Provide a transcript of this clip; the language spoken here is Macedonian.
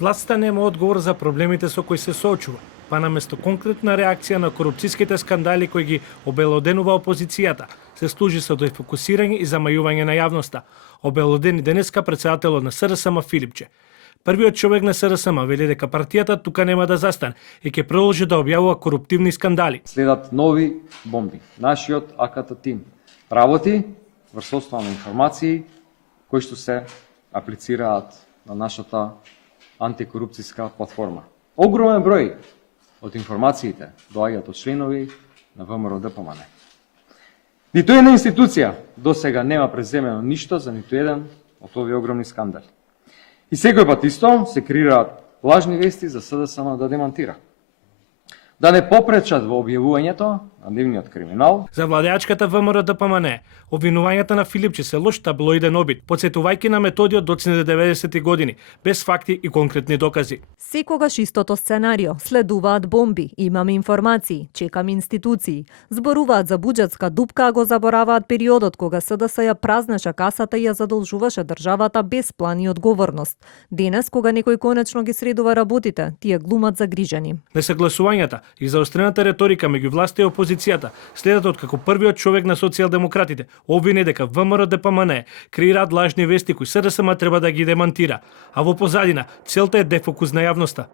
Власта нема одговор за проблемите со кои се соочува, па наместо конкретна реакција на корупцијските скандали кои ги обелоденува опозицијата, се служи со дефокусирање и замајување на јавноста, обелодени денеска претседателот на СРСМ Филипче. Првиот човек на СРСМ вели дека партијата тука нема да застане и ќе продолжи да објавува коруптивни скандали. Следат нови бомби. Нашиот АКТ тим работи врз основа на информации кои што се аплицираат на нашата антикорупцијска платформа. Огромен број од информациите доаѓаат од членови на ВМРО ДПМН. Ниту една институција досега нема преземено ништо за ниту еден од овие огромни скандали. И секој пат исто се креираат лажни вести за СДСМ да демантира. Да не попречат во објавувањето на нивниот криминал. За владеачката ВМРО ДПМН, обвинувањата на Филипче се лош таблоиден обид, потсетувајќи на методи од доцните 90-ти години, без факти и конкретни докази. Секогаш истото сценарио, следуваат бомби, имаме информации, чекаме институции, зборуваат за буџетска дупка, а го забораваат периодот кога СДС ја празнеше касата и ја задолжуваше државата без план и одговорност. Денес, кога некој конечно ги средува работите, тие глумат загрижени. Несагласувањата и заострената реторика меѓу власта и опозицијата следат од како првиот човек на социјалдемократите обвини дека ВМРО ДПМН креираат лажни вести кои СДСМ треба да ги демантира, а во позадина целта е дефокус на јавноста.